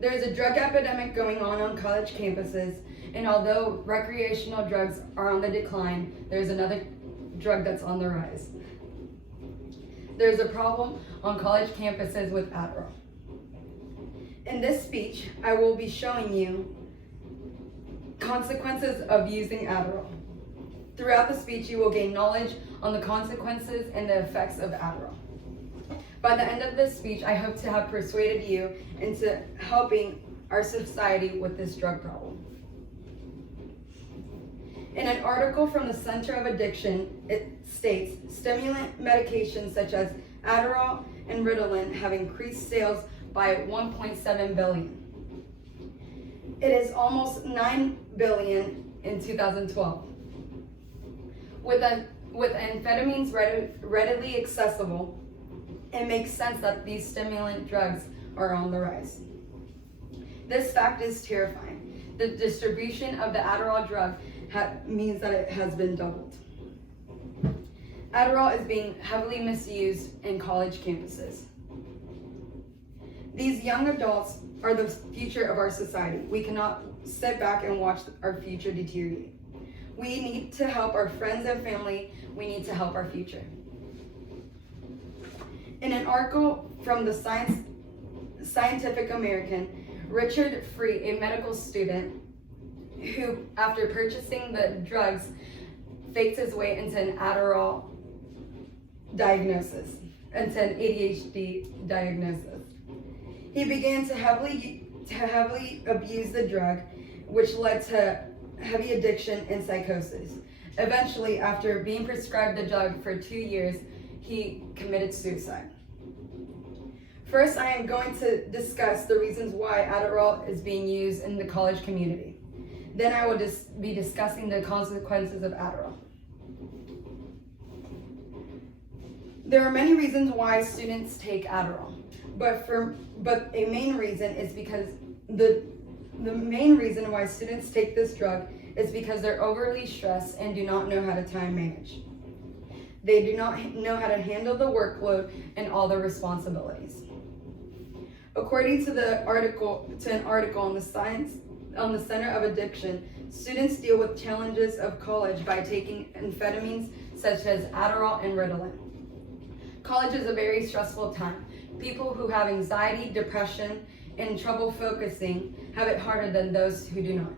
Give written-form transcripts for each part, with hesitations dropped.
There is a drug epidemic going on college campuses, and although recreational drugs are on the decline, there's another drug that's on the rise. There's a problem on college campuses with Adderall. In this speech, I will be showing you consequences of using Adderall. Throughout the speech, you will gain knowledge on the consequences and the effects of Adderall. By the end of this speech, I hope to have persuaded you into helping our society with this drug problem. In an article from the Center of Addiction, it states, stimulant medications such as Adderall and Ritalin have increased sales by 1.7 billion. It is almost 9 billion in 2012. With amphetamines readily accessible, it makes sense that these stimulant drugs are on the rise. This fact is terrifying. The distribution of the Adderall drug means that it has been doubled. Adderall is being heavily misused in college campuses. These young adults are the future of our society. We cannot sit back and watch our future deteriorate. We need to help our friends and family. We need to help our future. In an article from the Scientific American, Richard Free, a medical student who, after purchasing the drugs, faked his way into an Adderall diagnosis, into an ADHD diagnosis. He began to heavily abuse the drug, which led to heavy addiction and psychosis. Eventually, after being prescribed the drug for 2 years, he committed suicide. First, I am going to discuss the reasons why Adderall is being used in the college community. Then I will be discussing the consequences of Adderall. There are many reasons why students take Adderall, but a main reason is because the main reason why students take this drug is because they're overly stressed and do not know how to time manage. They do not know how to handle the workload and all the responsibilities. According to an article on the Center of Addiction, students deal with challenges of college by taking amphetamines such as Adderall and Ritalin. College is a very stressful time. People who have anxiety, depression, and trouble focusing have it harder than those who do not.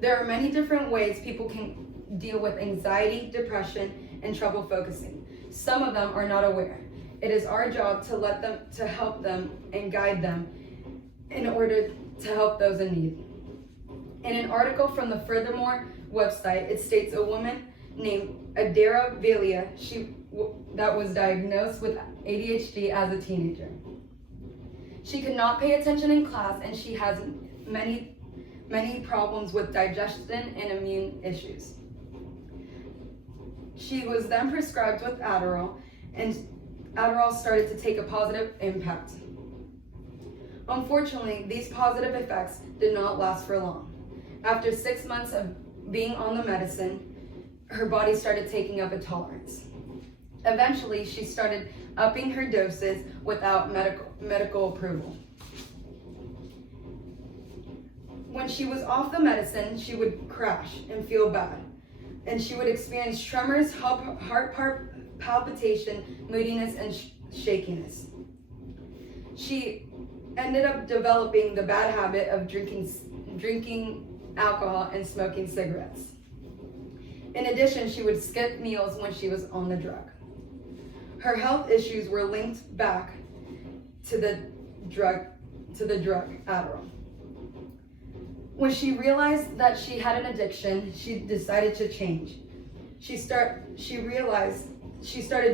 There are many different ways people can deal with anxiety, depression, and trouble focusing. Some of them are not aware. It is our job to help them and guide them in order to help those in need. In an article from the Furthermore website, it states a woman named Adara Velia that was diagnosed with ADHD as a teenager. She could not pay attention in class, and she has many problems with digestion and immune issues. She was then prescribed with Adderall, and Adderall started to take a positive impact. Unfortunately, these positive effects did not last for long. After 6 months of being on the medicine, her body started taking up a tolerance. Eventually, she started upping her doses without medical approval. When she was off the medicine, she would crash and feel bad, and she would experience tremors, heart palpitation, moodiness, and shakiness. She ended up developing the bad habit of drinking alcohol and smoking cigarettes. In addition, she would skip meals when she was on the drug. Her health issues were linked back to the drug Adderall. When she realized that she had an addiction, she decided to change. She started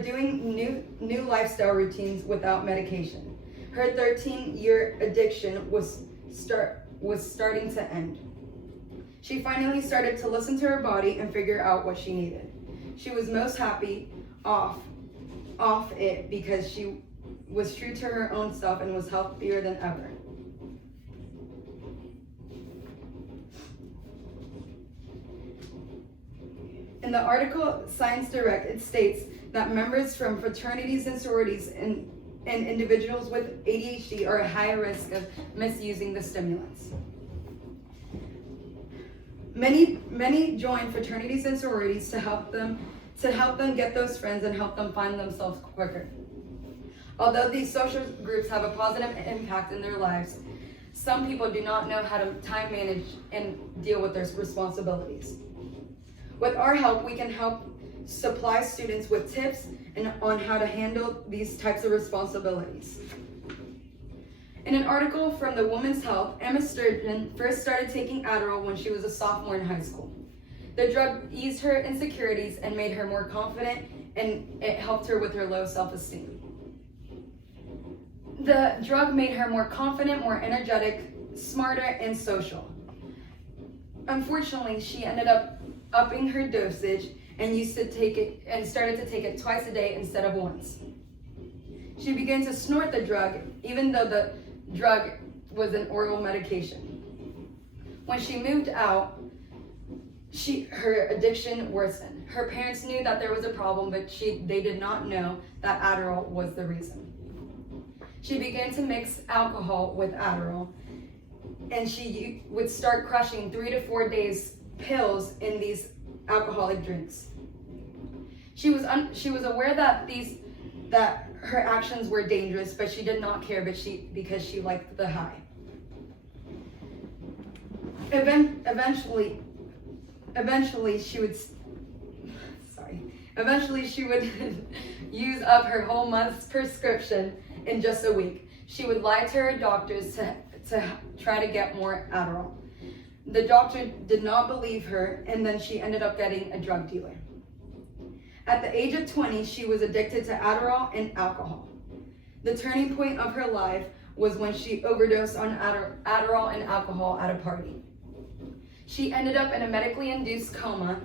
doing new lifestyle routines without medication. Her 13-year addiction was starting to end. She finally started to listen to her body and figure out what she needed. She was most happy off it because she was true to her own self and was healthier than ever. In the article Science Direct, it states that members from fraternities and sororities and individuals with ADHD are at higher risk of misusing the stimulants. Many join fraternities and sororities to help them get those friends and help them find themselves quicker. Although these social groups have a positive impact in their lives, some people do not know how to time manage and deal with their responsibilities. With our help, we can help supply students with tips on how to handle these types of responsibilities. In an article from the Women's Health, Emma Sturgeon first started taking Adderall when she was a sophomore in high school. The drug eased her insecurities and made her more confident, and it helped her with her low self-esteem. The drug made her more confident, more energetic, smarter, and social. Unfortunately, she ended up upping her dosage and started to take it twice a day instead of once. She began to snort the drug, even though the drug was an oral medication. When she moved out, her addiction worsened. Her parents knew that there was a problem, but they did not know that Adderall was the reason. She began to mix alcohol with Adderall, and she would start crushing 3 to 4 days pills in these alcoholic drinks. She was aware that her actions were dangerous, but she did not care because she liked the high. Eventually she would use up her whole month's prescription in just a week. She would lie to her doctors to try to get more Adderall. The doctor did not believe her, and then she ended up getting a drug dealer. At the age of 20, she was addicted to Adderall and alcohol. The turning point of her life was when she overdosed on Adderall and alcohol at a party. She ended up in a medically induced coma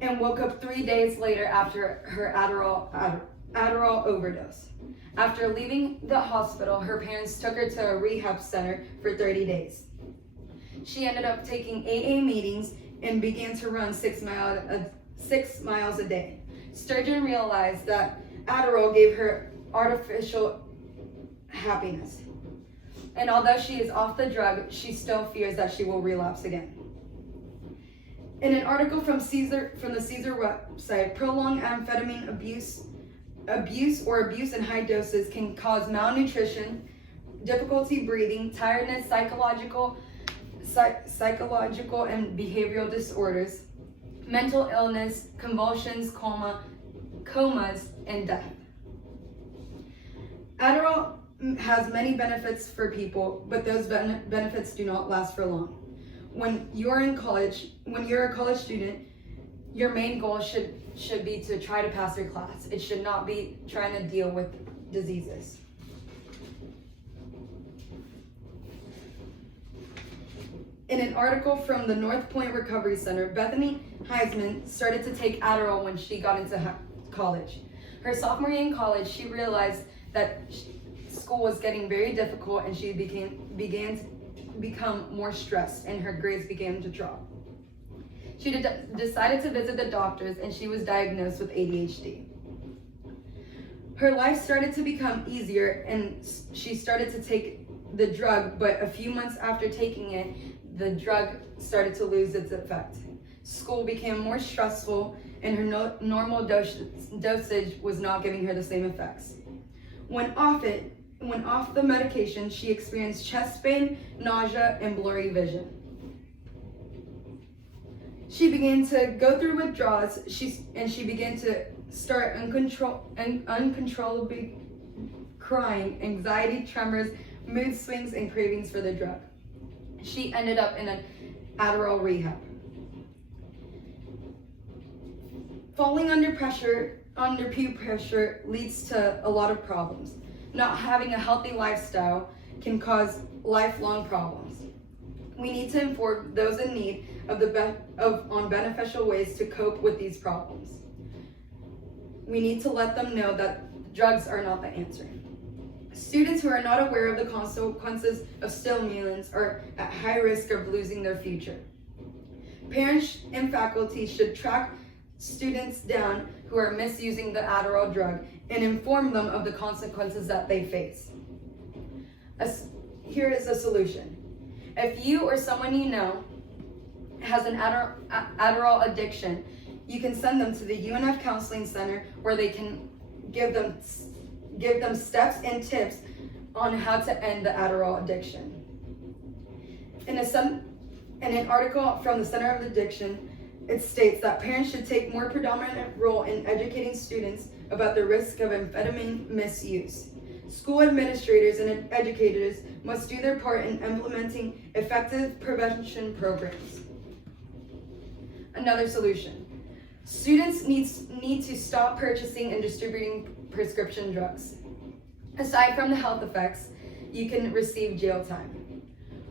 and woke up 3 days later after her Adderall overdose. After leaving the hospital, her parents took her to a rehab center for 30 days. She ended up taking AA meetings and began to run 6 miles a day. Sturgeon realized that Adderall gave her artificial happiness. And although she is off the drug, she still fears that she will relapse again. In an article from the Caesar website, prolonged amphetamine abuse in high doses can cause malnutrition, difficulty breathing, tiredness, psychological and behavioral disorders, mental illness, convulsions, comas, and death. Adderall has many benefits for people, but those benefits do not last for long. When you're a college student, your main goal should be to try to pass your class. It should not be trying to deal with diseases. In an article from the North Point Recovery Center, Bethany Heisman started to take Adderall when she got into college. Her sophomore year in college, she realized that school was getting very difficult, and she began to become more stressed, and her grades began to drop. She decided to visit the doctors, and she was diagnosed with ADHD. Her life started to become easier, and she started to take the drug, but a few months after taking it, the drug started to lose its effect. School became more stressful, and her normal dosage was not giving her the same effects. When off the medication, she experienced chest pain, nausea, and blurry vision. She began to go through withdrawals, and she began to start uncontrollably crying, anxiety, tremors, mood swings, and cravings for the drug. She ended up in an Adderall rehab. Falling under peer pressure leads to a lot of problems. Not having a healthy lifestyle can cause lifelong problems. We need to inform those in need on beneficial ways to cope with these problems. We need to let them know that drugs are not the answer. Students who are not aware of the consequences of stimulants are at high risk of losing their future. Parents and faculty should track students down who are misusing the Adderall drug and inform them of the consequences that they face. Here is a solution. If you or someone you know has an Adderall addiction, you can send them to the UNF Counseling Center where they can give them steps and tips on how to end the Adderall addiction. In an article from the Center of Addiction, it states that parents should take more predominant role in educating students about the risk of amphetamine misuse. School administrators and educators must do their part in implementing effective prevention programs. Another solution. Students need to stop purchasing and distributing prescription drugs. Aside from the health effects, you can receive jail time.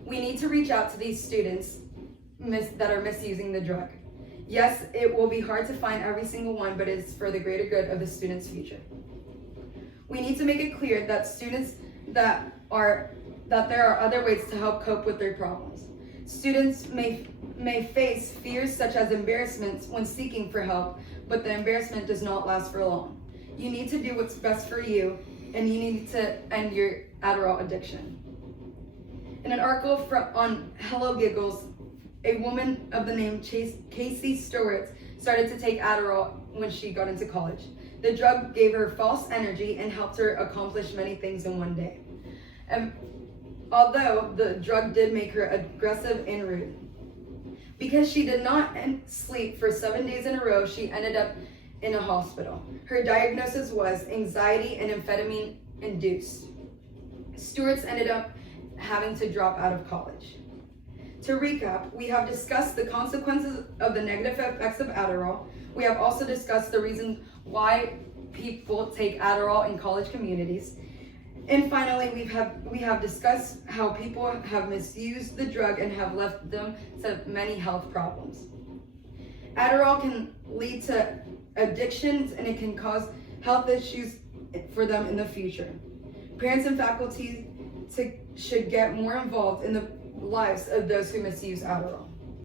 We need to reach out to these students that are misusing the drug. Yes, it will be hard to find every single one, but it's for the greater good of the student's future. We need to make it clear that there are other ways to help cope with their problems. Students may face fears such as embarrassment when seeking for help, but the embarrassment does not last for long. You need to do what's best for you, and you need to end your Adderall addiction. In an article on Hello Giggles, a woman of the name Casey Stewart started to take Adderall when she got into college. The drug gave her false energy and helped her accomplish many things in one day. Although the drug did make her aggressive and rude. Because she did not sleep for 7 days in a row, she ended up in a hospital. Her diagnosis was anxiety and amphetamine induced. Stewart's ended up having to drop out of college. To recap, we have discussed the consequences of the negative effects of Adderall. We have also discussed the reasons why people take Adderall in college communities. And finally, we have discussed how people have misused the drug and have left them to many health problems. Adderall can lead to addictions and it can cause health issues for them in the future. Parents and faculty should get more involved in the lives of those who misuse Adderall.